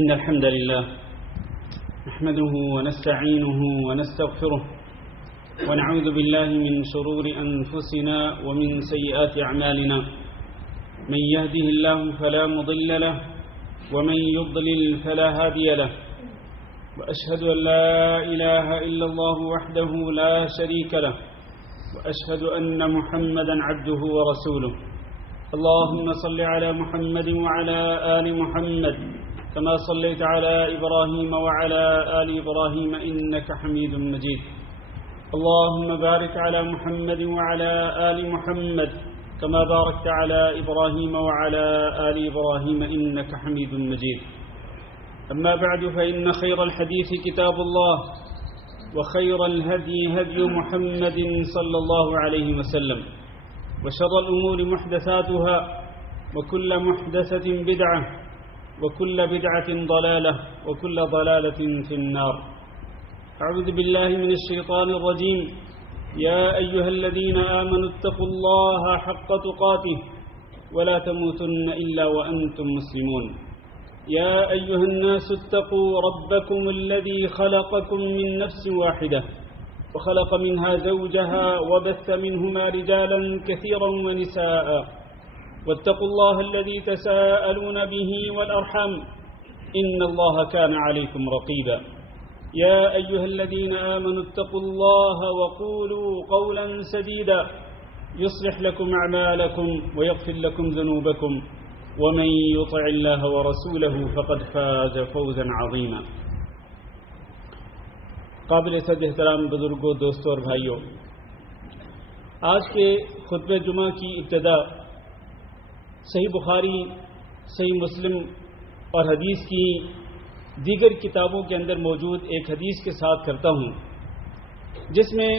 إن الحمد لله نحمده ونستعينه ونستغفره ونعوذ بالله من شرور أنفسنا ومن سيئات أعمالنا من يهده الله فلا مضل له ومن يضلل فلا هادي له وأشهد أن لا إله إلا الله وحده لا شريك له وأشهد أن محمدا عبده ورسوله اللهم صل على محمد وعلى آل محمد كما صليت على إبراهيم وعلى آل إبراهيم إنك حميد مجيد اللهم بارك على محمد وعلى آل محمد كما باركت على إبراهيم وعلى آل إبراهيم إنك حميد مجيد أما بعد فإن خير الحديث كتاب الله وخير الهدي هدي محمد صلى الله عليه وسلم وشر الأمور محدثاتها وكل محدثة بدعة وكل بدعة ضلالة وكل ضلالة في النار أعوذ بالله من الشيطان الرجيم يا أيها الذين آمنوا اتقوا الله حق تقاته ولا تموتن إلا وأنتم مسلمون يا أيها الناس اتقوا ربكم الذي خلقكم من نفس واحدة وخلق منها زوجها وبث منهما رجالا كثيرا ونساء واتقوا الله الذي تساءلون به والأرحام إن الله كان عليكم رقيبا يا أيها الذين آمنوا اتقوا الله وقولوا قولا سديدا يصلح لكم أعمالكم ويغفر لكم ذنوبكم ومن يطع الله ورسوله فقد فاز فوزا عظيما قابل صد احترام بزرگوں، دوستوں اور بھائیوں، آج کے خطبہ جمعہ کی ابتدا صحیح بخاری، صحیح مسلم اور حدیث کی دیگر کتابوں کے اندر موجود ایک حدیث کے ساتھ کرتا ہوں، جس میں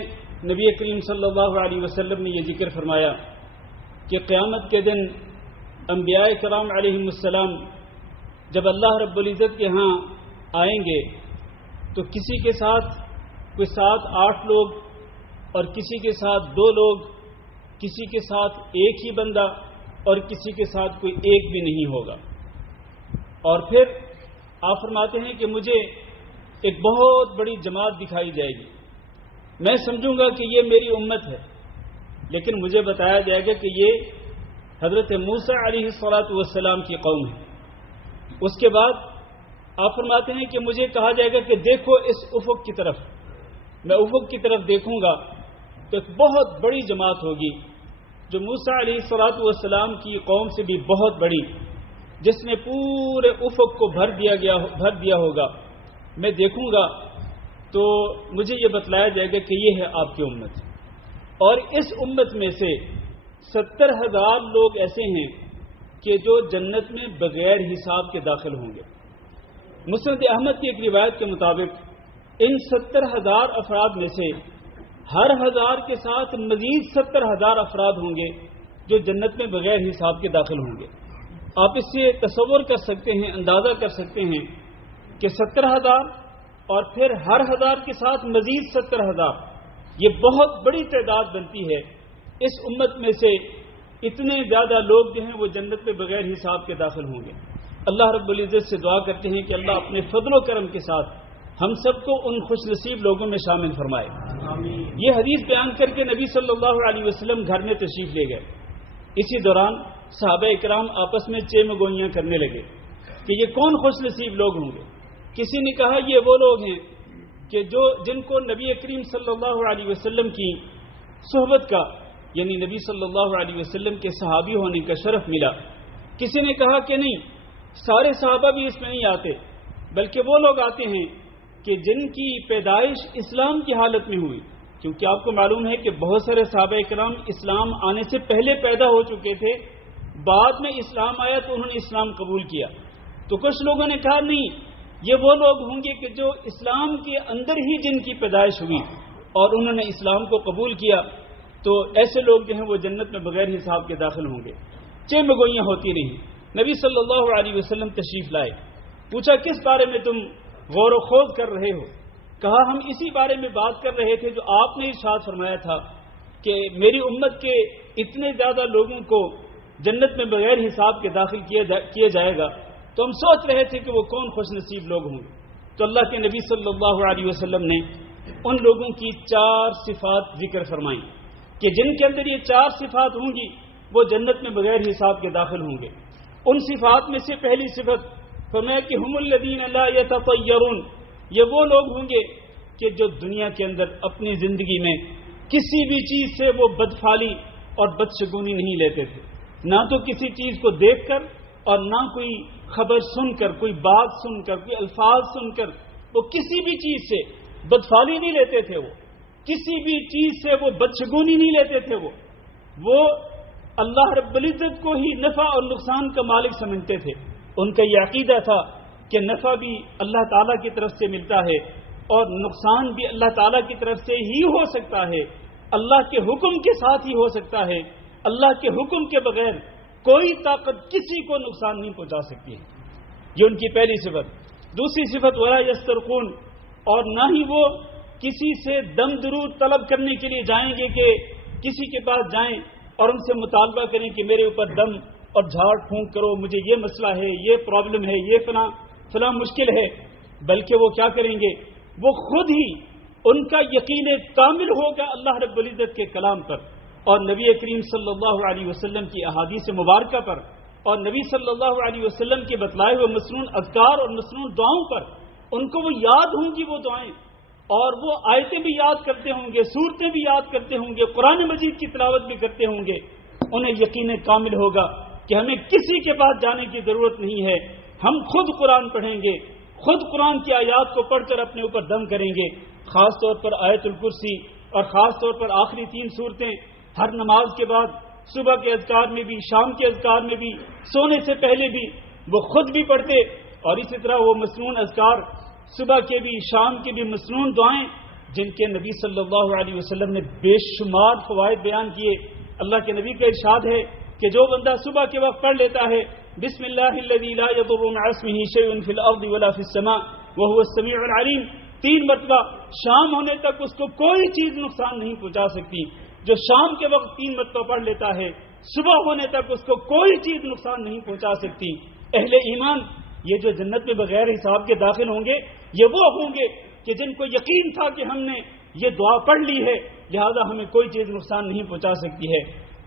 نبی کریم صلی اللہ علیہ وسلم نے یہ ذکر فرمایا کہ قیامت کے دن انبیاء کرام علیہم السلام جب اللہ رب العزت کے ہاں آئیں گے تو کسی کے ساتھ کوئی 7-8 لوگ اور کسی کے ساتھ 2 لوگ، کسی کے ساتھ ایک ہی بندہ اور کسی کے ساتھ کوئی ایک بھی نہیں ہوگا۔ اور پھر آپ فرماتے ہیں کہ مجھے ایک بہت بڑی جماعت دکھائی جائے گی، میں سمجھوں گا کہ یہ میری امت ہے، لیکن مجھے بتایا جائے گا کہ یہ حضرت موسیٰ علیہ السلام کی قوم ہے۔ اس کے بعد آپ فرماتے ہیں کہ مجھے کہا جائے گا کہ دیکھو اس افق کی طرف، میں افق کی طرف دیکھوں گا تو ایک بہت بڑی جماعت ہوگی جو موسیٰ علیہ السلام کی قوم سے بھی بہت بڑی، جس نے پورے افق کو بھر دیا ہوگا۔ میں دیکھوں گا تو مجھے یہ بتلایا جائے گا کہ یہ ہے آپ کی امت، اور اس امت میں سے 70,000 لوگ ایسے ہیں کہ جو جنت میں بغیر حساب کے داخل ہوں گے۔ مسند احمد کی ایک روایت کے مطابق ان 70,000 افراد میں سے ہر 1000 کے ساتھ مزید 70,000 افراد ہوں گے جو جنت میں بغیر حساب کے داخل ہوں گے۔ آپ اس سے تصور کر سکتے ہیں، اندازہ کر سکتے ہیں کہ 70,000 اور پھر ہر 1000 کے ساتھ مزید 70,000، یہ بہت بڑی تعداد بنتی ہے۔ اس امت میں سے اتنے زیادہ لوگ جو ہیں وہ جنت میں بغیر حساب کے داخل ہوں گے۔ اللہ رب العزت سے دعا کرتے ہیں کہ اللہ اپنے فضل و کرم کے ساتھ ہم سب کو ان خوش نصیب لوگوں میں شامل فرمائے۔ یہ حدیث بیان کر کے نبی صلی اللہ علیہ وسلم گھر میں تشریف لے گئے۔ اسی دوران صحابہ اکرام آپس میں چیمگوئیاں کرنے لگے کہ یہ کون خوش نصیب لوگ ہوں گے۔ کسی نے کہا یہ وہ لوگ ہیں کہ جن کو نبی کریم صلی اللہ علیہ وسلم کی صحبت کا، یعنی نبی صلی اللہ علیہ وسلم کے صحابی ہونے کا شرف ملا۔ کسی نے کہا کہ نہیں، سارے صحابہ بھی اس میں نہیں آتے، بلکہ وہ لوگ آتے ہیں کہ جن کی پیدائش اسلام کی حالت میں ہوئی، کیونکہ آپ کو معلوم ہے کہ بہت سارے صحابہ کرام اسلام آنے سے پہلے پیدا ہو چکے تھے، بعد میں اسلام آیا تو انہوں نے اسلام قبول کیا۔ تو کچھ لوگوں نے کہا نہیں، یہ وہ لوگ ہوں گے کہ جو اسلام کے اندر ہی جن کی پیدائش ہوئی اور انہوں نے اسلام کو قبول کیا، تو ایسے لوگ جو ہیں وہ جنت میں بغیر حساب کے داخل ہوں گے۔ چیمگوئیاں ہوتی رہیں۔ نبی صلی اللہ علیہ وسلم تشریف لائے، پوچھا کس بارے میں تم غور و خوض کر رہے ہو؟ کہا ہم اسی بارے میں بات کر رہے تھے جو آپ نے ارشاد فرمایا تھا کہ میری امت کے اتنے زیادہ لوگوں کو جنت میں بغیر حساب کے داخل کیا جائے گا تو ہم سوچ رہے تھے کہ وہ کون خوش نصیب لوگ ہوں گے. تو اللہ کے نبی صلی اللہ علیہ وسلم نے ان لوگوں کی 4 صفات ذکر فرمائیں کہ جن کے اندر یہ 4 صفات ہوں گی وہ جنت میں بغیر حساب کے داخل ہوں گے. ان صفات میں سے پہلی صفت فرمایا کہ ہم الذین لا یتطیرون، یہ وہ لوگ ہوں گے کہ جو دنیا کے اندر اپنی زندگی میں کسی بھی چیز سے وہ بدفعلی اور بدشگونی نہیں لیتے تھے. نہ تو کسی چیز کو دیکھ کر اور نہ کوئی خبر سن کر، کوئی بات سن کر، کوئی الفاظ سن کر وہ کسی بھی چیز سے بدفعلی نہیں لیتے تھے. وہ کسی بھی چیز سے وہ بدشگونی نہیں لیتے تھے. وہ اللہ رب العزت کو ہی نفع اور نقصان کا مالک سمجھتے تھے. ان کا یہ عقیدہ تھا کہ نفع بھی اللہ تعالیٰ کی طرف سے ملتا ہے اور نقصان بھی اللہ تعالیٰ کی طرف سے ہی ہو سکتا ہے، اللہ کے حکم کے ساتھ ہی ہو سکتا ہے. اللہ کے حکم کے بغیر کوئی طاقت کسی کو نقصان نہیں پہنچا سکتی ہے. یہ ان کی پہلی صفت. دوسری صفت ولا یسترقون، اور نہ ہی وہ کسی سے دم درود طلب کرنے کے لیے جائیں گے کہ کسی کے پاس جائیں اور ان سے مطالبہ کریں کہ میرے اوپر دم اور جھاڑ پھونک کرو، مجھے یہ مسئلہ ہے، یہ پرابلم ہے، یہ فلاں مشکل ہے. بلکہ وہ کیا کریں گے؟ وہ خود ہی ان کا یقین کامل ہوگا اللہ رب العزت کے کلام پر اور نبی کریم صلی اللہ علیہ وسلم کی احادیث مبارکہ پر اور نبی صلی اللہ علیہ وسلم کے بتلائے ہوئے مسنون اذکار اور مسنون دعاؤں پر. ان کو وہ یاد ہوں گی وہ دعائیں، اور وہ آیتیں بھی یاد کرتے ہوں گے، سورتیں بھی یاد کرتے ہوں گے، قرآن مجید کی تلاوت بھی کرتے ہوں گے. انہیں یقین کامل ہوگا کہ ہمیں کسی کے پاس جانے کی ضرورت نہیں ہے، ہم خود قرآن پڑھیں گے، خود قرآن کی آیات کو پڑھ کر اپنے اوپر دم کریں گے. خاص طور پر آیت الکرسی اور خاص طور پر آخری 3 صورتیں ہر نماز کے بعد، صبح کے اذکار میں بھی، شام کے اذکار میں بھی، سونے سے پہلے بھی وہ خود بھی پڑھتے. اور اسی طرح وہ مسنون اذکار صبح کے بھی، شام کے بھی مسنون دعائیں جن کے نبی صلی اللہ علیہ وسلم نے بے شمار فوائد بیان کیے. اللہ کے نبی کا ارشاد ہے کہ جو بندہ صبح کے وقت پڑھ لیتا ہے بسم اللہ الذی لا یضر مع اسمہ شیء فی الارض ولا فی السماء وهو السمیع العلیم، 3 مرتبہ شام ہونے تک اس کو کوئی چیز نقصان نہیں پہنچا سکتی. جو شام کے وقت 3 مرتبہ پڑھ لیتا ہے صبح ہونے تک اس کو کوئی چیز نقصان نہیں پہنچا سکتی. اہل ایمان یہ جو جنت میں بغیر حساب کے داخل ہوں گے یہ وہ ہوں گے کہ جن کو یقین تھا کہ ہم نے یہ دعا پڑھ لی ہے لہذا ہمیں کوئی چیز نقصان نہیں پہنچا سکتی ہے.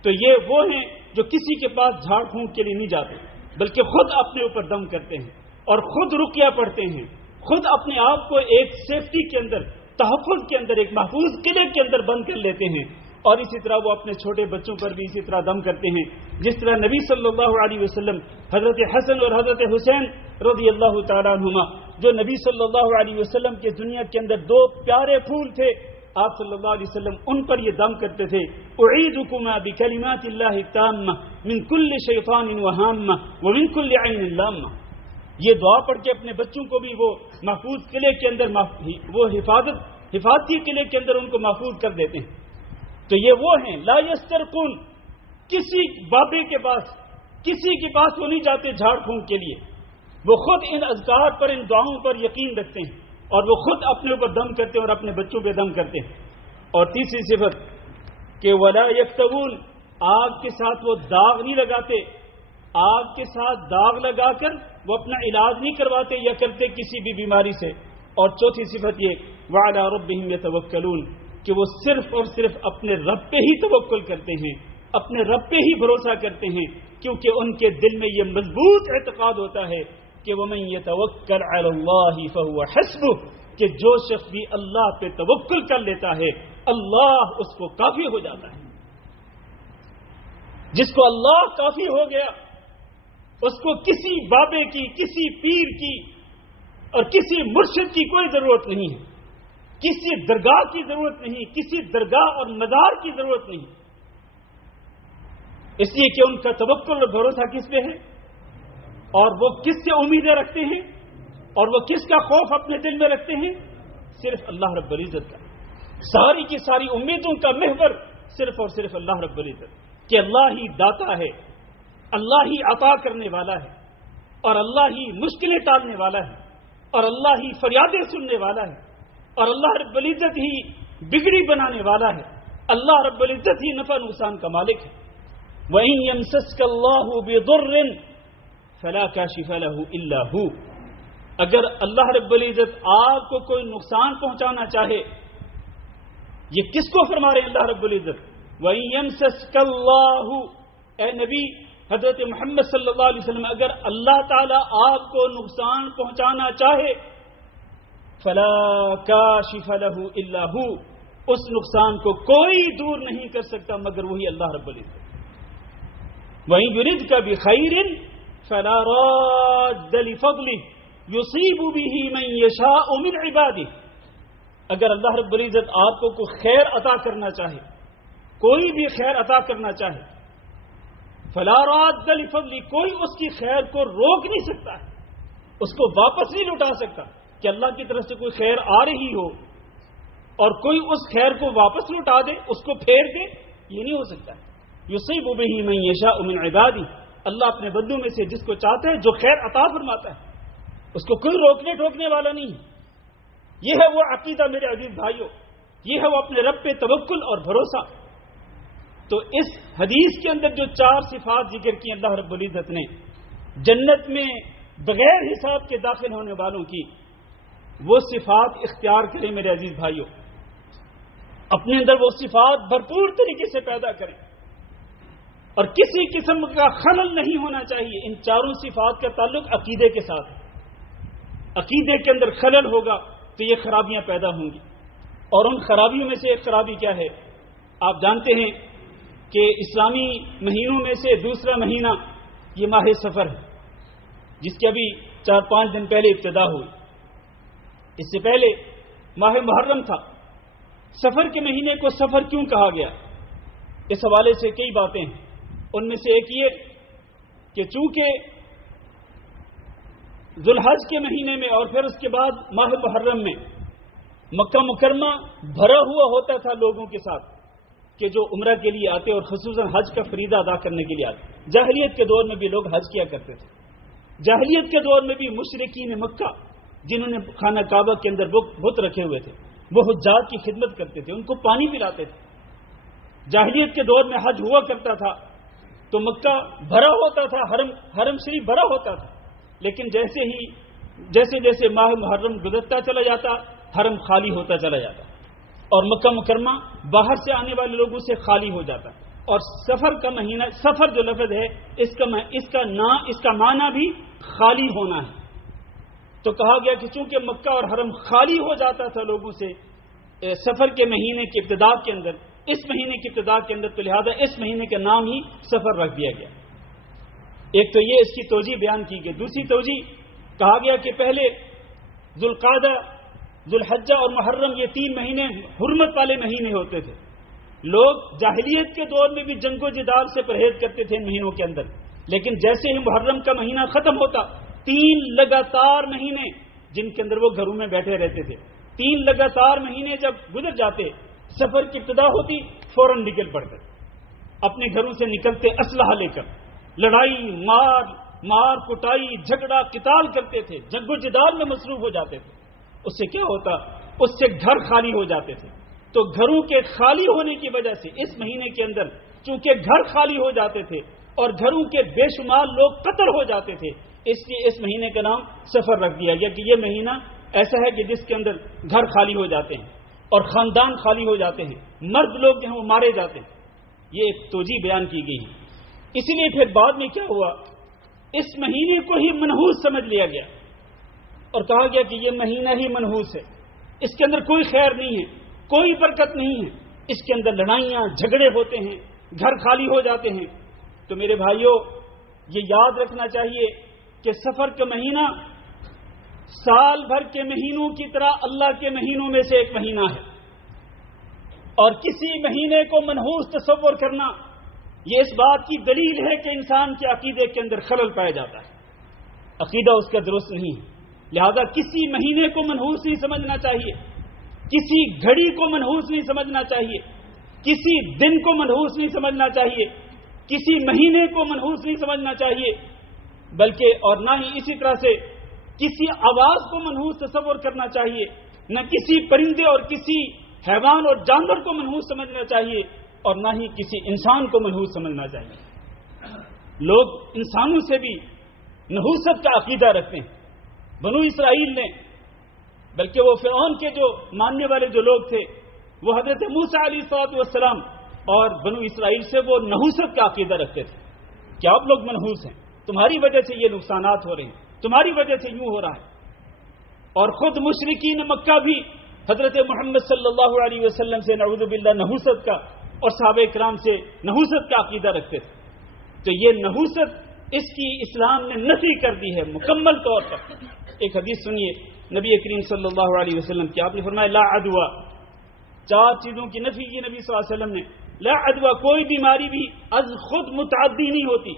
تو یہ وہ ہیں جو کسی کے پاس جھاڑ پھونک کے لیے نہیں جاتے بلکہ خود اپنے اوپر دم کرتے ہیں اور خود رقیہ پڑھتے ہیں، خود اپنے آپ کو ایک سیفٹی کے اندر، تحفظ کے اندر، ایک محفوظ قلعے کے اندر بند کر لیتے ہیں. اور اسی طرح وہ اپنے چھوٹے بچوں پر بھی اسی طرح دم کرتے ہیں جس طرح نبی صلی اللہ علیہ وسلم حضرت حسن اور حضرت حسین رضی اللہ تعالیٰ عنہما جو نبی صلی اللہ علیہ وسلم کے دنیا کے اندر 2 پیارے پھول تھے، آپ صلی اللہ علیہ وسلم ان پر یہ دم کرتے تھے. اعیذکما بکلمات اللہ التامہ من کل شیطان وہامہ ومن کل عین لامہ. یہ دعا پڑھ کے اپنے بچوں کو بھی وہ محفوظ قلعے کے اندر وہ حفاظتی قلعے کے اندر ان کو محفوظ کر دیتے ہیں. تو یہ وہ ہیں لا یسترقون، کسی بابے کے پاس وہ نہیں جاتے جھاڑ پھونک کے لیے. وہ خود ان اذکار پر، ان دعاؤں پر یقین رکھتے ہیں اور وہ خود اپنے اوپر دم کرتے ہیں اور اپنے بچوں پہ دم کرتے ہیں. اور تیسری صفت کہ ولا یکتوون، آگ کے ساتھ وہ داغ نہیں لگاتے، آگ کے ساتھ داغ لگا کر وہ اپنا علاج نہیں کرواتے یا کرتے کسی بھی بیماری سے. اور چوتھی صفت یہ وعلی ربہم یتوکلون، کہ وہ صرف اور صرف اپنے رب پہ ہی توکل کرتے ہیں، اپنے رب پہ ہی بھروسہ کرتے ہیں، کیونکہ ان کے دل میں یہ مضبوط اعتقاد ہوتا ہے کہ وَمَن يَتَوَكَّلْ عَلَى اللَّهِ فَهُوَ حَسْبُهُ، کہ جو شخص بھی اللہ پہ توکل کر لیتا ہے اللہ اس کو کافی ہو جاتا ہے. جس کو اللہ کافی ہو گیا اس کو کسی بابے کی، کسی پیر کی اور کسی مرشد کی کوئی ضرورت نہیں ہے، کسی درگاہ کی ضرورت نہیں، کسی درگاہ اور مزار کی ضرورت نہیں. اس لیے کہ ان کا توکل اور بھروسہ کس پہ ہے اور وہ کس سے امیدیں رکھتے ہیں اور وہ کس کا خوف اپنے دل میں رکھتے ہیں؟ صرف اللہ رب العزت کا. ساری کی ساری امیدوں کا محور صرف اور صرف اللہ رب العزت، کہ اللہ ہی داتا ہے، اللہ ہی عطا کرنے والا ہے اور اللہ ہی مشکلیں ٹالنے والا ہے اور اللہ ہی فریادیں سننے والا ہے اور اللہ رب العزت ہی بگڑی بنانے والا ہے، اللہ رب العزت ہی نفع نقصان کا مالک ہے. وَإِن يَمْسَسْكَ اللَّهُ بِضُرٍّ، فلا کاشف لہ الا ہو. اگر اللہ رب العزت آپ کو کوئی نقصان پہنچانا چاہے، یہ کس کو فرما رہے ہیں اللہ رب العزت؟ وَإِن يَمْسَسْكَ اللَّهُ، اے نبی حضرت محمد صلی اللہ علیہ وسلم، اگر اللہ تعالیٰ آپ کو نقصان پہنچانا چاہے، فلا کاشف لہ الا ہو، اس نقصان کو کوئی دور نہیں کر سکتا مگر وہی اللہ رب العزت. وَإِن يُرِدْكَ بِخَيْرٍ فَلَا رَادَّ لِفَضْلِهِ يُصِيبُ بِهِ مَن يَشَاءُ مِنْ عِبَادِهِ. اگر اللہ رب العزت آپ کو کوئی خیر عطا کرنا چاہے، کوئی بھی خیر عطا کرنا چاہے، فَلَا رَادَّ لِفَضْلِهِ، کوئی اس کی خیر کو روک نہیں سکتا ہے، اس کو واپس نہیں لوٹا سکتا. کہ اللہ کی طرف سے کوئی خیر آ رہی ہو اور کوئی اس خیر کو واپس لوٹا دے، اس کو پھیر دے، یہ نہیں ہو سکتا ہے. یصیب بہ من یشاء من عبادہ، اللہ اپنے بندوں میں سے جس کو چاہتا ہے جو خیر عطا فرماتا ہے، اس کو کوئی روکنے ٹوکنے والا نہیں ہے. یہ ہے وہ عقیدہ میرے عزیز بھائیوں، یہ ہے وہ اپنے رب پہ توکل اور بھروسہ. تو اس حدیث کے اندر جو 4 صفات ذکر کی اللہ رب العزت نے جنت میں بغیر حساب کے داخل ہونے والوں کی، وہ صفات اختیار کریں میرے عزیز بھائیوں. اپنے اندر وہ صفات بھرپور طریقے سے پیدا کریں اور کسی قسم کا خلل نہیں ہونا چاہیے. ان 4 صفات کا تعلق عقیدے کے ساتھ. عقیدے کے اندر خلل ہوگا تو یہ خرابیاں پیدا ہوں گی. اور ان خرابیوں میں سے ایک خرابی کیا ہے؟ آپ جانتے ہیں کہ اسلامی مہینوں میں سے دوسرا مہینہ یہ ماہ سفر ہے، جس کی ابھی 4-5 دن پہلے ابتدا ہوئی. اس سے پہلے ماہ محرم تھا. سفر کے مہینے کو سفر کیوں کہا گیا؟ اس حوالے سے کئی باتیں ہیں. ان میں سے ایک یہ کہ چونکہ ذوالحج کے مہینے میں اور پھر اس کے بعد ماہ محرم میں مکہ مکرمہ بھرا ہوا ہوتا تھا لوگوں کے ساتھ کہ جو عمرہ کے لیے آتے اور خصوصاً حج کا فریضہ ادا کرنے کے لیے آتے. جاہلیت کے دور میں بھی لوگ حج کیا کرتے تھے. جاہلیت کے دور میں بھی مشرکین مکہ جنہوں نے خانہ کعبہ کے اندر بت رکھے ہوئے تھے، وہ حجاج کی خدمت کرتے تھے، ان کو پانی پلاتے تھے. جاہلیت کے دور میں حج ہوا کرتا تھا تو مکہ بھرا ہوتا تھا، حرم شریف بھرا ہوتا تھا. لیکن جیسے جیسے ماہ محرم گزرتا چلا جاتا، حرم خالی ہوتا چلا جاتا اور مکہ مکرمہ باہر سے آنے والے لوگوں سے خالی ہو جاتا. اور سفر کا مہینہ، سفر جو لفظ ہے اس کا معنی بھی خالی ہونا ہے. تو کہا گیا کہ چونکہ مکہ اور حرم خالی ہو جاتا تھا لوگوں سے سفر کے مہینے کی ابتدا کے اندر، اس مہینے کی ابتدا کے اندر، تو لہذا اس مہینے کا نام ہی سفر رکھ دیا گیا. ایک تو یہ اس کی توجیہ بیان کی گئی. دوسری توجیہ کہا گیا کہ پہلے ذوالقعدہ، ذوالحجہ اور محرم یہ 3 مہینے حرمت والے مہینے ہوتے تھے. لوگ جاہلیت کے دور میں بھی جنگ و جدال سے پرہیز کرتے تھے ان مہینوں کے اندر. لیکن جیسے ہی محرم کا مہینہ ختم ہوتا، 3 لگاتار مہینے جن کے اندر وہ گھروں میں بیٹھے رہتے تھے، 3 لگاتار مہینے جب گزر جاتے، سفر کی ابتدا ہوتی، فوراً نکل پڑتے، اپنے گھروں سے نکلتے اسلحہ لے کر، لڑائی مار کٹائی جھگڑا قتال کرتے تھے، جنگ و جدال میں مصروف ہو جاتے تھے. اس سے کیا ہوتا؟ اس سے گھر خالی ہو جاتے تھے. تو گھروں کے خالی ہونے کی وجہ سے اس مہینے کے اندر چونکہ گھر خالی ہو جاتے تھے اور گھروں کے بے شمار لوگ قتل ہو جاتے تھے، اس لیے اس مہینے کا نام سفر رکھ دیا گیا کہ یہ مہینہ ایسا ہے کہ جس کے اندر گھر خالی ہو جاتے ہیں اور خاندان خالی ہو جاتے ہیں، مرد لوگ جو ہیں وہ مارے جاتے ہیں. یہ ایک توجیہ بیان کی گئی ہے. اسی لیے پھر بعد میں کیا ہوا، اس مہینے کو ہی منحوس سمجھ لیا گیا اور کہا گیا کہ یہ مہینہ ہی منحوس ہے، اس کے اندر کوئی خیر نہیں ہے، کوئی برکت نہیں ہے، اس کے اندر لڑائیاں جھگڑے ہوتے ہیں، گھر خالی ہو جاتے ہیں. تو میرے بھائیوں یہ یاد رکھنا چاہیے کہ سفر کا مہینہ سال بھر کے مہینوں کی طرح اللہ کے مہینوں میں سے ایک مہینہ ہے. اور کسی مہینے کو منحوس تصور کرنا یہ اس بات کی دلیل ہے کہ انسان کے عقیدے کے اندر خلل پایا جاتا ہے، عقیدہ اس کا درست نہیں ہے. لہذا کسی مہینے کو منحوس نہیں سمجھنا چاہیے، کسی گھڑی کو منحوس نہیں سمجھنا چاہیے، کسی دن کو منحوس نہیں سمجھنا چاہیے، کسی مہینے کو منحوس نہیں سمجھنا چاہیے، بلکہ اور نہ ہی اسی طرح سے کسی آواز کو منحوس تصور کرنا چاہیے، نہ کسی پرندے اور کسی حیوان اور جانور کو منحوس سمجھنا چاہیے، اور نہ ہی کسی انسان کو منحوس سمجھنا چاہیے. لوگ انسانوں سے بھی نحوست کا عقیدہ رکھتے ہیں. بنو اسرائیل نے، بلکہ وہ فرعون کے جو ماننے والے جو لوگ تھے، وہ حضرت موسیٰ علیہ السلام اور بنو اسرائیل سے وہ نحوست کا عقیدہ رکھتے تھے کہ آپ لوگ منحوس ہیں، تمہاری وجہ سے یہ نقصانات ہو رہے ہیں، تمہاری وجہ سے یوں ہو رہا ہے. اور خود مشرکین مکہ بھی حضرت محمد صلی اللہ علیہ وسلم سے نعوذ باللہ نحوست کا اور صحابہ کرام سے نحوست کا عقیدہ رکھتے تھے. تو یہ نحوست اس کی اسلام نے نفی کر دی ہے مکمل طور پر. ایک حدیث سنیے نبی کریم صلی اللہ علیہ وسلم کی، آپ نے فرمایا لا عدوہ، 4 چیزوں کی نفی کی نبی صلی اللہ علیہ وسلم نے. لا عدوہ، کوئی بیماری بھی از خود متعدی نہیں ہوتی،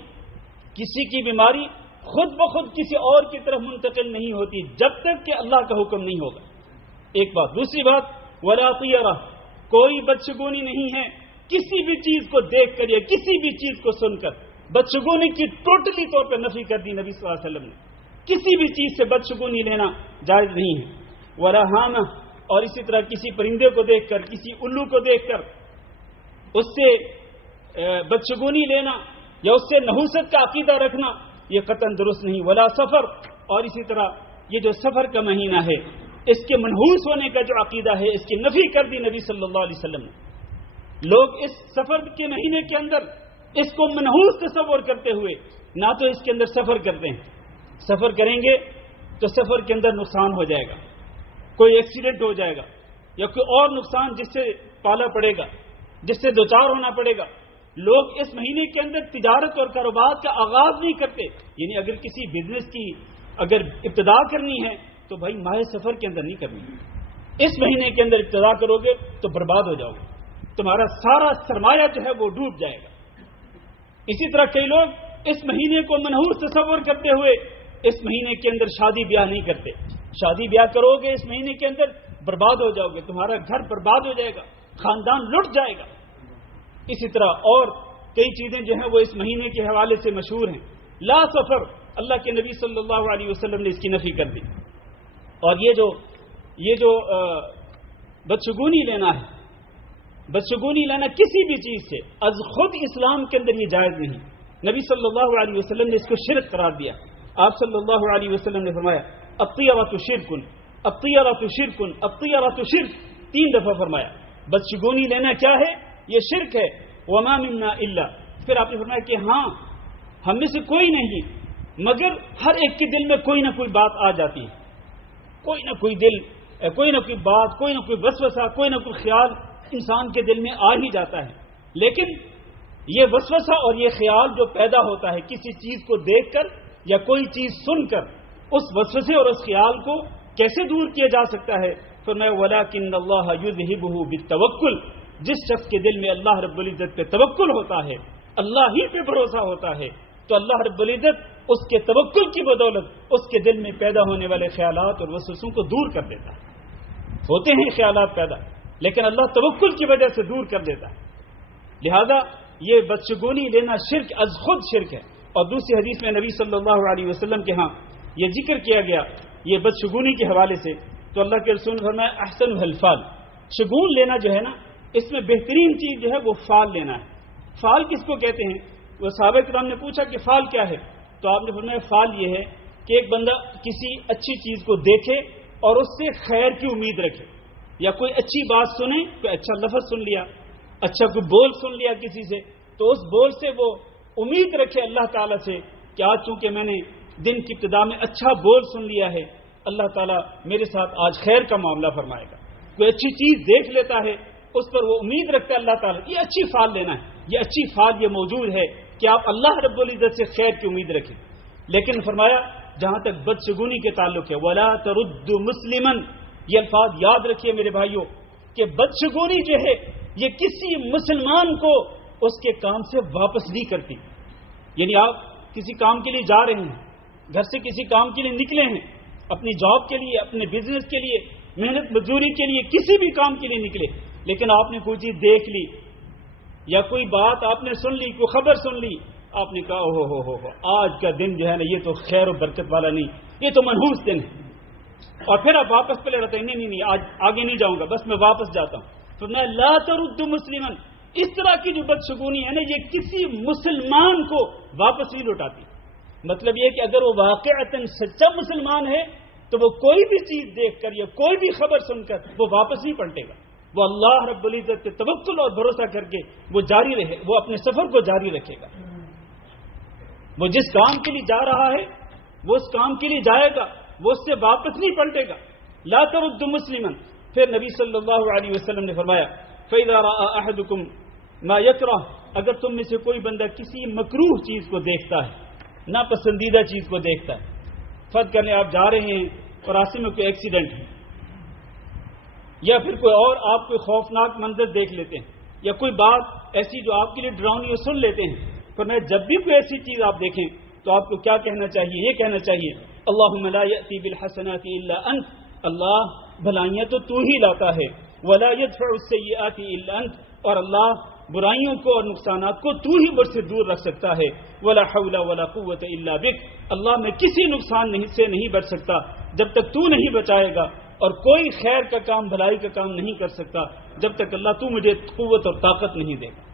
کسی کی بیماری خود بخود کسی اور کی طرف منتقل نہیں ہوتی جب تک کہ اللہ کا حکم نہیں ہوگا. ایک بات. دوسری بات ولا طیرہ، کوئی بدشگونی نہیں ہے کسی بھی چیز کو دیکھ کر یا کسی بھی چیز کو سن کر. بدشگونی کی ٹوٹلی طور پر نفی کر دی نبی صلی اللہ علیہ وسلم نے. کسی بھی چیز سے بدشگونی لینا جائز نہیں ہے. ولا ہامہ، اور اسی طرح کسی پرندے کو دیکھ کر، کسی الو کو دیکھ کر اس سے بدشگونی لینا یا اس سے نحوست کا عقیدہ رکھنا یہ قطعاً درست نہیں. ولا سفر، اور اسی طرح یہ جو سفر کا مہینہ ہے اس کے منحوس ہونے کا جو عقیدہ ہے اس کی نفی کر دی نبی صلی اللہ علیہ وسلم نے. لوگ اس سفر کے مہینے کے اندر اس کو منحوس تصور کرتے ہوئے نہ تو اس کے اندر سفر کرتے ہیں، سفر کریں گے تو سفر کے اندر نقصان ہو جائے گا، کوئی ایکسیڈنٹ ہو جائے گا یا کوئی اور نقصان جس سے پالا پڑے گا، جس سے دوچار ہونا پڑے گا. لوگ اس مہینے کے اندر تجارت اور کاروبار کا آغاز نہیں کرتے. یعنی اگر کسی بزنس کی اگر ابتدا کرنی ہے تو بھائی ماہ سفر کے اندر نہیں کرنی. اس مہینے کے اندر ابتدا کرو گے تو برباد ہو جاؤ گے، تمہارا سارا سرمایہ جو ہے وہ ڈوب جائے گا. اسی طرح کئی لوگ اس مہینے کو منحوس تصور کرتے ہوئے اس مہینے کے اندر شادی بیاہ نہیں کرتے. شادی بیاہ کرو گے اس مہینے کے اندر برباد ہو جاؤ گے، تمہارا گھر برباد ہو جائے گا، خاندان لٹ جائے گا. اسی طرح اور کئی چیزیں جو ہیں وہ اس مہینے کے حوالے سے مشہور ہیں. لا سفر، اللہ کے نبی صلی اللہ علیہ وسلم نے اس کی نفی کر دی. اور یہ جو بدشگونی لینا ہے، بدشگونی لینا کسی بھی چیز سے از خود اسلام کے اندر یہ جائز نہیں. نبی صلی اللہ علیہ وسلم نے اس کو شرک قرار دیا. آپ صلی اللہ علیہ وسلم نے فرمایا الطیرۃ شرک، الطیرۃ شرک، الطیرۃ شرک، 3 دفعہ فرمایا. بدشگونی لینا کیا ہے؟ یہ شرک ہے. وما منا الا، پھر آپ نے فرمایا کہ ہاں ہم میں سے کوئی نہیں مگر ہر ایک کے دل میں کوئی نہ کوئی بات آ جاتی ہے، کوئی نہ کوئی دل، کوئی نہ کوئی بات، کوئی نہ کوئی وسوسہ، کوئی نہ کوئی خیال انسان کے دل میں آ ہی جاتا ہے. لیکن یہ وسوسہ اور یہ خیال جو پیدا ہوتا ہے کسی چیز کو دیکھ کر یا کوئی چیز سن کر، اس وسوسے اور اس خیال کو کیسے دور کیا جا سکتا ہے؟ فرمایا وَلَٰكِنَّ اللَّهَ يُذْهِبُهُ بِالتَّوَكُّلِ، جس شخص کے دل میں اللہ رب العزت پہ توکل ہوتا ہے، اللہ ہی پہ بھروسہ ہوتا ہے، تو اللہ رب العزت اس کے توکل کی بدولت اس کے دل میں پیدا ہونے والے خیالات اور وسوسوں کو دور کر دیتا ہے. ہوتے ہیں خیالات پیدا، لیکن اللہ توکل کی وجہ سے دور کر دیتا ہے. لہذا یہ بدشگونی لینا شرک از خود شرک ہے. اور دوسری حدیث میں نبی صلی اللہ علیہ وسلم کے ہاں یہ ذکر کیا گیا یہ بدشگونی کے حوالے سے، تو اللہ کے رسول نے فرمایا احسن الفال، شگون لینا جو ہے نا اس میں بہترین چیز جو ہے وہ فال لینا ہے. فال کس کو کہتے ہیں؟ وہ صحابہ کرام نے پوچھا کہ فال کیا ہے؟ تو آپ نے فرمایا فال یہ ہے کہ ایک بندہ کسی اچھی چیز کو دیکھے اور اس سے خیر کی امید رکھے، یا کوئی اچھی بات سنے، کوئی اچھا لفظ سن لیا، اچھا کوئی بول سن لیا کسی سے، تو اس بول سے وہ امید رکھے اللہ تعالیٰ سے کہ آج چونکہ میں نے دن کی ابتدا میں اچھا بول سن لیا ہے، اللہ تعالیٰ میرے ساتھ آج خیر کا معاملہ فرمائے گا. کوئی اچھی چیز دیکھ لیتا ہے اس پر وہ امید رکھتا ہے اللہ تعالیٰ. یہ اچھی فال لینا ہے، یہ اچھی فال یہ موجود ہے کہ آپ اللہ رب العزت سے خیر کی امید رکھیں. لیکن فرمایا جہاں تک بدشگونی کے تعلق ہے وَلَا تَرُدُّ مُسْلِمًا، یہ الفاظ یاد رکھیے میرے بھائیوں کہ بدشگونی جو ہے یہ کسی مسلمان کو اس کے کام سے واپس نہیں کرتی. یعنی آپ کسی کام کے لیے جا رہے ہیں، گھر سے کسی کام کے لیے نکلے ہیں، اپنی جاب کے لیے، اپنے بزنس کے لیے، محنت مزدوری کے لیے، کسی بھی کام کے لیے نکلے، لیکن آپ نے کوئی چیز دیکھ لی یا کوئی بات آپ نے سن لی، کوئی خبر سن لی، آپ نے کہا ہو آج کا دن جو ہے نا یہ تو خیر و برکت والا نہیں، یہ تو منحوس دن ہے. اور پھر آپ واپس پلے رہتے ہیں نہیں آج آگے نہیں جاؤں گا، بس میں واپس جاتا ہوں. تو میں لا ترد مسلمن، اس طرح کی جو بدشگونی ہے نا یہ کسی مسلمان کو واپس نہیں لوٹاتی. مطلب یہ کہ اگر وہ واقعتاً سچا مسلمان ہے تو وہ کوئی بھی چیز دیکھ کر یا کوئی بھی خبر سن کر وہ واپس نہیں پلٹے گا، وہ اللہ رب العزت پہ توکل اور بھروسہ کر کے وہ جاری رہے، وہ اپنے سفر کو جاری رکھے گا۔ وہ جس کام کے لیے جا رہا ہے وہ اس کام کے لیے جائے گا، وہ اس سے واپس نہیں پلٹے گا۔ لا ترد مسلما، پھر نبی صلی اللہ علیہ وسلم نے فرمایا فَإِذَا رَأَى أَحَدُكُمْ مَا يَكْرَهُ، اگر تم میں سے کوئی بندہ کسی مکروہ چیز کو دیکھتا ہے، ناپسندیدہ چیز کو دیکھتا ہے، فرض کرنے آپ جا رہے ہیں اور راستے میں کوئی ایکسیڈنٹ ہے، یا پھر کوئی اور آپ کوئی خوفناک منظر دیکھ لیتے ہیں، یا کوئی بات ایسی جو آپ کے لیے ڈراؤنی سن لیتے ہیں، فرمایا جب بھی کوئی ایسی چیز آپ دیکھیں تو آپ کو کیا کہنا چاہیے؟ یہ کہنا چاہیے اللہم لا یأتی بالحسنات الا انت، اللہ بھلائیاں تو تو ہی لاتا ہے، ولا يدفع السیئات الا انت، اور اللہ برائیوں کو اور نقصانات کو تو ہی مجھ سے دور رکھ سکتا ہے، ولا حول ولا قوت الا بک، اللہ میں کسی نقصان سے نہیں بچ سکتا جب تک تو نہیں بچائے گا، اور کوئی خیر کا کام بھلائی کا کام نہیں کر سکتا جب تک اللہ تو مجھے قوت اور طاقت نہیں دے گا۔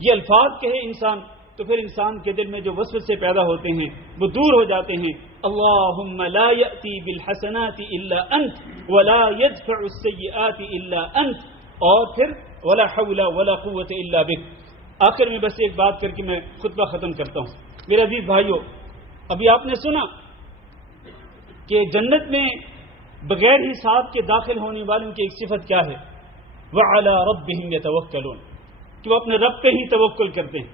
یہ الفاظ کہے انسان تو پھر انسان کے دل میں جو وسوسے پیدا ہوتے ہیں وہ دور ہو جاتے ہیں۔ اللہم لا یأتی بالحسنات الا انت ولا یدفع السیئات الا انت، اور پھر ولا حول ولا قوت الا بک۔ آخر میں بس ایک بات کر کے میں خطبہ ختم کرتا ہوں۔ میرے عزیز بھائیو، ابھی آپ نے سنا کہ جنت میں بغیر حساب کے داخل ہونے والوں کی ایک صفت کیا ہے؟ وعلی ربہم یتوکلون، کہ وہ اپنے رب پہ ہی توکل کرتے ہیں،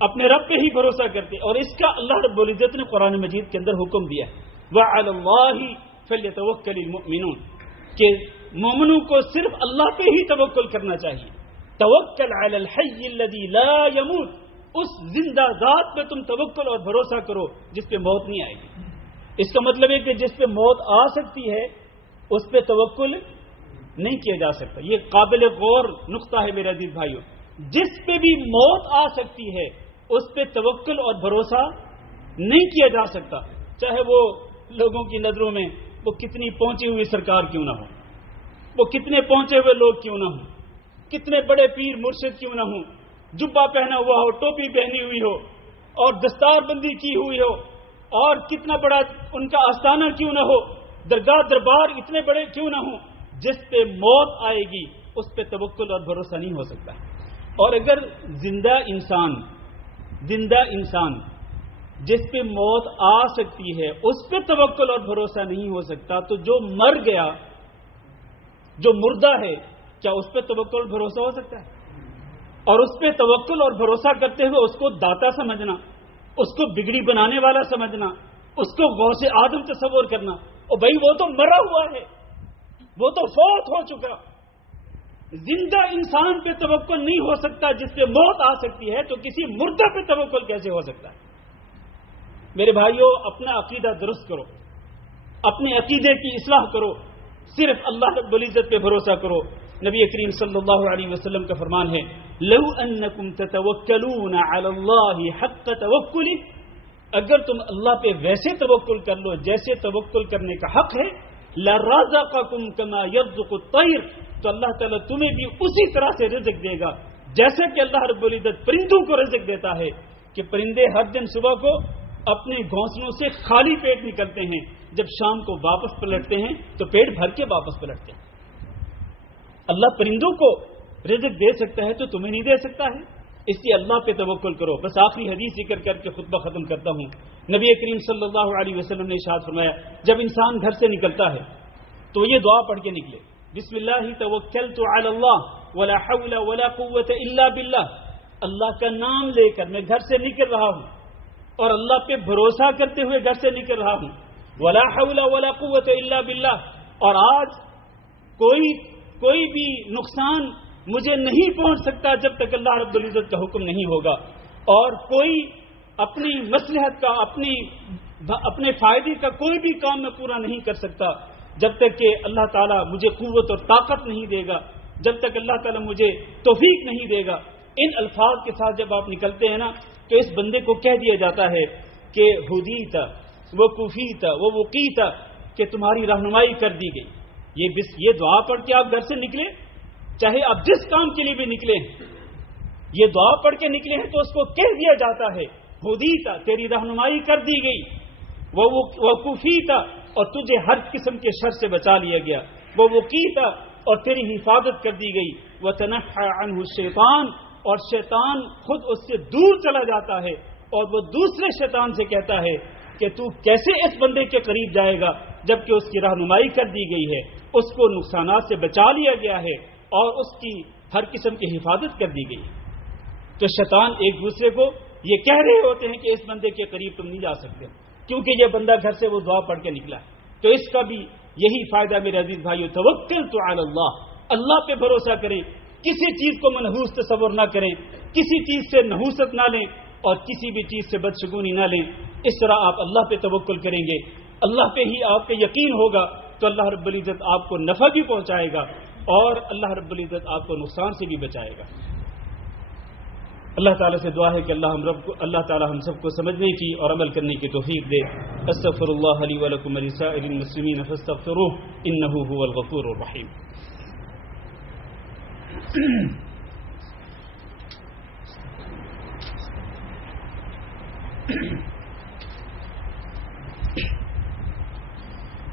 اپنے رب پہ ہی بھروسہ کرتے ہیں، اور اس کا اللہ رب العزت نے قرآن مجید کے اندر حکم دیا ہے وعلی اللہ فلیتوکل المؤمنون، کہ مومنوں کو صرف اللہ پہ ہی توکل کرنا چاہیے۔ توکل علی الحی الذی لا یموت، اس زندہ ذات پہ تم توکل اور بھروسہ کرو جس پہ موت نہیں آئے گی۔ اس کا مطلب ہے کہ جس پہ موت آ سکتی ہے اس پہ توکل نہیں کیا جا سکتا۔ یہ قابل غور نقطہ ہے میرے عزیز بھائیو، جس پہ بھی موت آ سکتی ہے اس پہ توکل اور بھروسہ نہیں کیا جا سکتا، چاہے وہ لوگوں کی نظروں میں وہ کتنی پہنچی ہوئی سرکار کیوں نہ ہو، وہ کتنے پہنچے ہوئے لوگ کیوں نہ ہوں، کتنے بڑے پیر مرشد کیوں نہ ہوں، جبہ پہنا ہوا ہو، ٹوپی پہنی ہوئی ہو اور دستار بندی کی ہوئی ہو، اور کتنا بڑا ان کا آستانہ کیوں نہ ہو، درگاہ دربار اتنے بڑے کیوں نہ ہوں، جس پہ موت آئے گی اس پہ توکل اور بھروسہ نہیں ہو سکتا۔ اور اگر زندہ انسان جس پہ موت آ سکتی ہے اس پہ توکل اور بھروسہ نہیں ہو سکتا، تو جو مر گیا، جو مردہ ہے، کیا اس پہ توکل اور بھروسہ ہو سکتا ہے؟ اور اس پہ توکل اور بھروسہ کرتے ہوئے اس کو داتا سمجھنا، اس کو بگڑی بنانے والا سمجھنا، اس کو غوث آدم تصور کرنا، اور بھائی وہ تو مرا ہوا ہے، وہ تو فوت ہو چکا۔ زندہ انسان پہ توکل نہیں ہو سکتا جس پہ موت آ سکتی ہے، تو کسی مردہ پہ توکل کیسے ہو سکتا ہے؟ میرے بھائیوں، اپنا عقیدہ درست کرو، اپنے عقیدے کی اصلاح کرو، صرف اللہ رب العزت پہ بھروسہ کرو۔ نبی کریم صلی اللہ علیہ وسلم کا فرمان ہے لو انکم تتوکلون علی اللہ حق توکلہ، اگر تم اللہ پہ ویسے توکل کر لو جیسے توکل کرنے کا حق ہے، لرزقکم کما یرزق الطیر، تو اللہ تعالیٰ تمہیں بھی اسی طرح سے رزق دے گا جیسے کہ اللہ رب العزت پرندوں کو رزق دیتا ہے، کہ پرندے ہر دن صبح کو اپنے گھونسلوں سے خالی پیٹ نکلتے ہیں، جب شام کو واپس پلٹتے ہیں تو پیٹ بھر کے واپس پلٹتے ہیں۔ اللہ پرندوں کو رزق دے سکتا ہے تو تمہیں نہیں دے سکتا ہے؟ اس لیے اللہ پہ توکل کرو۔ بس آخری حدیث ذکر کر کے خطبہ ختم کرتا ہوں۔ نبی کریم صلی اللہ علیہ وسلم نے ارشاد فرمایا، جب انسان گھر سے نکلتا ہے تو یہ دعا پڑھ کے نکلے، بسم اللہ توکلت علی اللہ ولا حول ولا قوت الا باللہ، اللہ کا نام لے کر میں گھر سے نکل رہا ہوں اور اللہ پہ بھروسہ کرتے ہوئے گھر سے نکل رہا ہوں، ولا حول ولا قوت الا باللہ، اور آج کوئی بھی نقصان مجھے نہیں پہنچ سکتا جب تک اللہ رب العزت کا حکم نہیں ہوگا، اور کوئی اپنی مصلحت کا اپنے فائدے کا کوئی بھی کام میں پورا نہیں کر سکتا جب تک کہ اللہ تعالیٰ مجھے قوت اور طاقت نہیں دے گا، جب تک اللہ تعالیٰ مجھے توفیق نہیں دے گا۔ ان الفاظ کے ساتھ جب آپ نکلتے ہیں نا تو اس بندے کو کہہ دیا جاتا ہے کہ ہدیت وکفیت ووقیت، کہ تمہاری رہنمائی کر دی گئی۔ یہ دعا پڑھ کے آپ گھر سے نکلے، چاہے آپ جس کام کے لیے بھی نکلے ہیں، یہ دعا پڑھ کے نکلے ہیں تو اس کو کہہ دیا جاتا ہے ہدیتا تیری رہنمائی کر دی گئی، وکفیتا اور تجھے ہر قسم کے شر سے بچا لیا گیا، ووقیتا اور تیری حفاظت کر دی گئی، وتنحى عنہ الشیطان اور شیطان خود اس سے دور چلا جاتا ہے اور وہ دوسرے شیطان سے کہتا ہے کہ تو کیسے اس بندے کے قریب جائے گا جبکہ اس کی رہنمائی کر دی گئی ہے، اس کو نقصانات سے بچا لیا گیا ہے اور اس کی ہر قسم کی حفاظت کر دی گئی۔ تو شیطان ایک دوسرے کو یہ کہہ رہے ہوتے ہیں کہ اس بندے کے قریب تم نہیں جا سکتے کیونکہ یہ بندہ گھر سے وہ دعا پڑھ کے نکلا ہے۔ تو اس کا بھی یہی فائدہ میرے عزیز بھائیو، توکلت علی اللہ، اللہ پہ بھروسہ کریں، کسی چیز کو منحوس تصور نہ کریں، کسی چیز سے نحوست نہ لیں اور کسی بھی چیز سے بدشگونی نہ لیں۔ اس طرح آپ اللہ پہ توکل کریں گے، اللہ پہ ہی آپ کا یقین ہوگا تو اللہ رب العزت آپ کو نفع بھی پہنچائے گا اور اللہ رب العزت آپ کو نقصان سے بھی بچائے گا۔ اللہ تعالیٰ سے دعا ہے کہ اللہ تعالیٰ ہم سب کو سمجھنے کی اور عمل کرنے کی توفیق دے۔ استغفر اللہ لی ولکم ولسائر المسلمین فاستغفروہ انہ هو الغفور الرحیم۔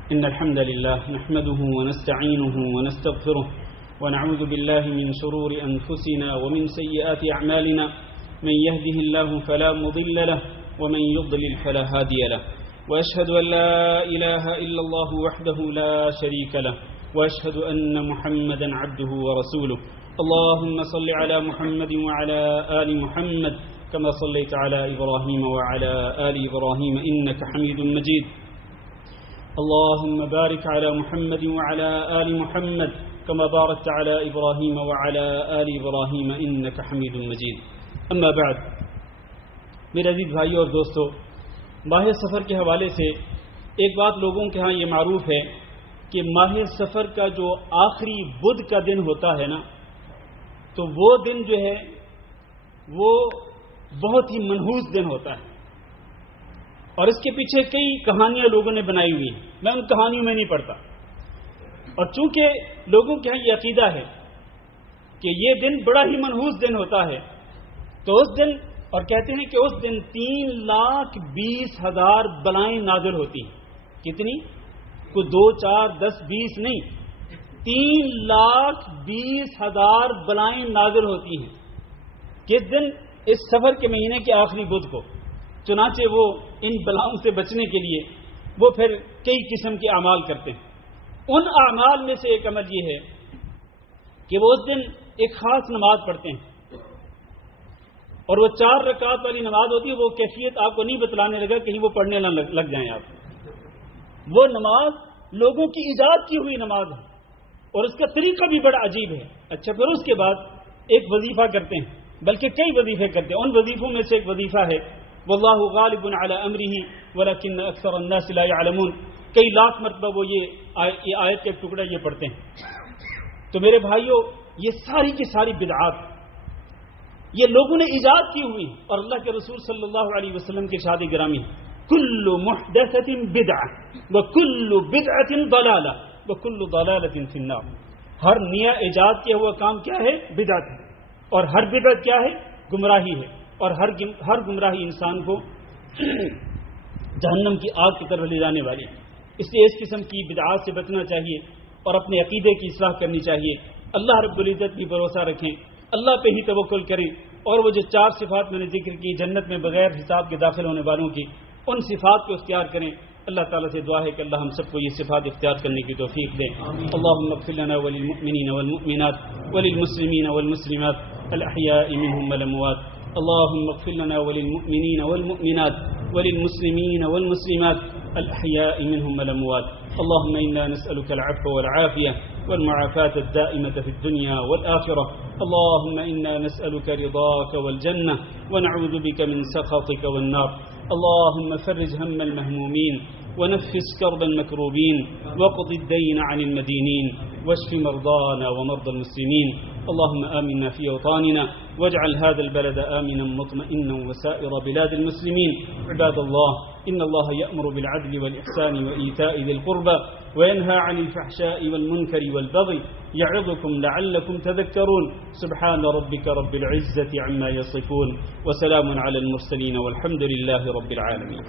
إن الحمد لله نحمده ونستعينه ونستغفره ونعوذ بالله من شرور أنفسنا ومن سيئات أعمالنا من يهده الله فلا مضل له ومن يضلل فلا هادي له وأشهد أن لا إله إلا الله وحده لا شريك له وأشهد أن محمدا عبده ورسوله اللهم صل على محمد وعلى آل محمد كما صليت على إبراهيم وعلى آل إبراهيم إنك حميد مجيد اللهم بارك على محمد وعلى آل محمد كما باركت على إبراهيم وعلى آل إبراهيم إنك حميد مجيد اما بعد۔ میرے عزیز بھائیوں اور دوستو، ماہ سفر کے حوالے سے ایک بات لوگوں کے ہاں یہ معروف ہے کہ ماہ سفر کا جو آخری بدھ کا دن ہوتا ہے نا، تو وہ دن جو ہے وہ بہت ہی منحوس دن ہوتا ہے اور اس کے پیچھے کئی کہانیاں لوگوں نے بنائی ہوئی ہیں، میں ان کہانیوں میں نہیں پڑھتا۔ اور چونکہ لوگوں کے ہاں یہ عقیدہ ہے کہ یہ دن بڑا ہی منحوس دن ہوتا ہے، تو اس دن اور کہتے ہیں کہ اس دن 3,20,000 بلائیں نازل ہوتی ہیں۔ کتنی؟ کوئی 2 4 10 20 نہیں، 3,20,000 بلائیں نازل ہوتی ہیں۔ کس دن؟ اس سفر کے مہینے کے آخری بدھ کو۔ چنانچہ وہ ان بلاؤں سے بچنے کے لیے وہ پھر کئی قسم کے اعمال کرتے ہیں۔ ان اعمال میں سے ایک عمل یہ ہے کہ وہ اس دن ایک خاص نماز پڑھتے ہیں اور وہ 4 رکعت والی نماز ہوتی ہے۔ وہ کیفیت آپ کو نہیں بتلانے لگا، کہیں وہ پڑھنے نہ لگ جائیں آپ۔ وہ نماز لوگوں کی ایجاد کی ہوئی نماز ہے اور اس کا طریقہ بھی بڑا عجیب ہے۔ اچھا، پھر اس کے بعد ایک وظیفہ کرتے ہیں، بلکہ کئی وظیفے کرتے ہیں۔ ان وظیفوں میں سے ایک وظیفہ ہے واللہ غالب علی امرہ ولکن اکثر الناس لا یعلمون۔ کئی لاکھ مرتبہ وہ یہ آیت کا ایک ٹکڑا یہ پڑھتے ہیں۔ تو میرے بھائیوں، یہ ساری کی ساری بدعات یہ لوگوں نے ایجاد کی ہوئی اور اللہ کے رسول صلی اللہ علیہ وسلم کی ارشاد گرامی کل محدثۃ بدعہ وکل بدعۃ ضلالہ وکل ضلالۃ فی النار۔ ہر نیا ایجاد کیا ہوا کام کیا ہے؟ بدعت ہے، اور ہر بدعت کیا ہے؟ گمراہی ہے، اور ہر گمراہی انسان کو جہنم کی آگ کی طرف لے جانے والی ہے۔ اس لیے اس قسم کی بدعات سے بچنا چاہیے اور اپنے عقیدے کی اصلاح کرنی چاہیے۔ اللہ رب العزت بھی بھروسہ رکھیں، اللہ پہ ہی توکل کریں، اور وہ جو 4 صفات میں نے ذکر کی جنت میں بغیر حساب کے داخل ہونے والوں کی، ان صفات کو اختیار کریں۔ اللہ تعالیٰ سے دعا ہے کہ اللہ ہم سب کو یہ صفات اختیار کرنے کی توفیق دے۔ اللهم اغفر لنا وللمؤمنین والمؤمنات وللمسلمین والمسلمات الاحیاء منهم والاموات۔ اللهم اغفر لنا وللمؤمنین والمؤمنات وللمسلمین والمسلمات الأحياء منهم والأموات۔ اللهم إنا نسألك العفو والعافية والمعافاة الدائمة في الدنيا والآخرة۔ اللهم إنا نسألك رضاك والجنة ونعوذ بك من سخطك والنار۔ اللهم فرج هم المهمومين ونفس كرب المكروبين واقض الدين عن المدينين واشف مرضانا ومرضى المسلمين۔ اللهم آمنا في أوطاننا واجعل هذا البلد آمنا مطمئنا وسائر بلاد المسلمين. عباد الله، إن الله يأمر بالعدل والإحسان وإيتاء ذي القربى وينهى عن الفحشاء والمنكر والبغي يعظكم لعلكم تذكرون. سبحان ربك رب العزة عما يصفون وسلام على المرسلين والحمد لله رب العالمين.